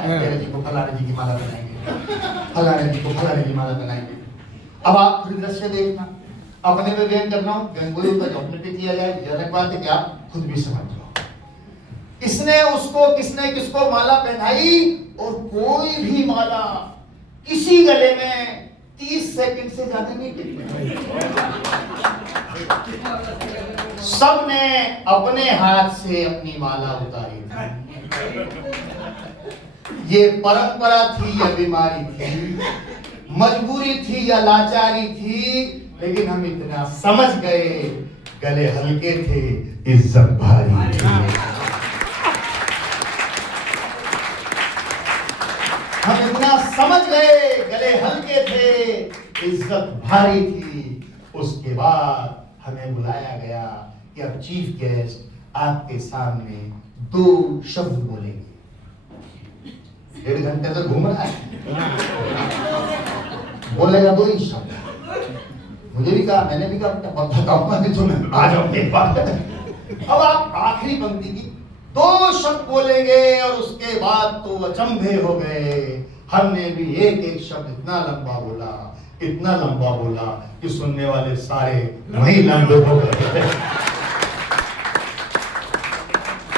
तेरे जी को फलाने जी की माला बनाएंगे, फलाने जी को फलाने की माला बनाएंगे। अब आप फिर दृश्य देखना, अपने में व्यंग करना हो, व्यंग वही होता है जो अपने पे किया जाए। जनक बात है कि आप खुद भी समझ लो, इसने उसको किसने किसको माला पहनाई, और कोई भी माला किसी गले में 30 सेकंड से ज्यादा नहीं टिकती। सबने अपने हाथ से अपनी माला उतारी थी। ये परंपरा थी या बीमारी थी, मजबूरी थी या लाचारी थी, लेकिन हम इतना समझ गए, गले हल्के थे, इज्जत भारी थी। हम इतना समझ गए, गले हल्के थे, इज्जत भारी थी। उसके बाद हमें बुलाया गया कि अब चीफ गेस्ट आपके सामने 2 शब्द बोलेंगे। 1.5 घंटे से घूम रहा है, बोलेगा 2 ही शब्द। मुझे भी कहा, मैंने भी कहा बताऊंगा नहीं तो मैं आ जाऊंगी बात। अब आप आखिरी पंक्ति की 2 शब्द बोलेंगे, और उसके बाद तो अचंभे हो गए। हमने भी एक शब्द इतना लंबा बोला, इतना लंबा बोला कि सुनने वाले सारे वही लंबे हो गए।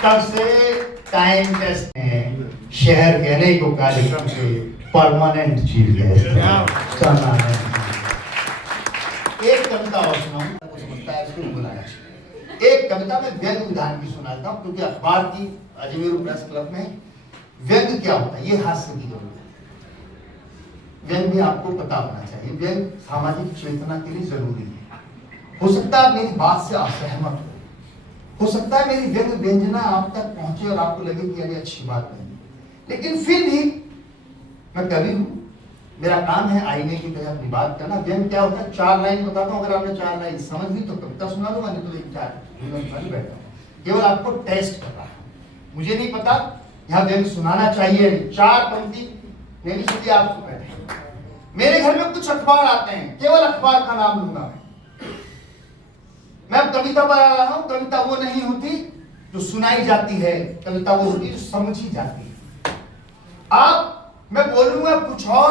तब से टाइम टेस्ट में शहर कहने को कार्यक्रम के परमानेंट चीफ गेस्ट एक कविता और सुनाऊं, समझता है इसको बुलाया। एक कविता में व्यंग विधान की सुनाता हूं, क्योंकि अखबार की अजमेर प्रेस क्लब में व्यंग क्या होता है ये हास्य की जरूरत है। व्यंग भी आपको पता होना चाहिए, व्यंग सामाजिक चेतना के लिए जरूरी है। हो सकता है मेरी बात से असहमत हो सकता है मेरी व्यंग व्यंजना आप तक पहुंचे और आपको लगे कि अरे अच्छी बात नहीं, लेकिन फिर भी मैं कवि हूं, मेरा काम है आईने की तरह अपनी बात करना। व्यंग क्या होता है, 4 लाइन बताता हूं, अगर आपने 4 लाइन समझ ली तो कविता सुना दूंगा, नहीं तो 4 बैठा हूं, केवल आपको टेस्ट कर रहा हूं। मुझे नहीं पता यहाँ व्यंग सुनाना चाहिए। 4 पंक्ति मेरी सुनिए, आप बैठे। मेरे घर में कुछ अखबार आते हैं, केवल अखबार का नाम लूंगा मैं अब कविता पर आ रहा हूं। कविता वो नहीं होती जो सुनाई जाती है, कविता वो होती है जो समझी जाती है। मैं बोलूंगा कुछ और,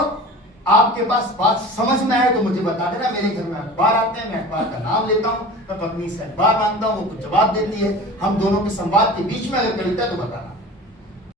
आपके पास बात समझ में आए तो मुझे बता देना। मेरे घर में अखबार आते हैं, मैं अखबार का नाम लेता हूं, मैं पत्नी से अखबार मांगता हूं, वो कुछ जवाब देती है, हम दोनों के संवाद के बीच में अगर कविता तो बताना।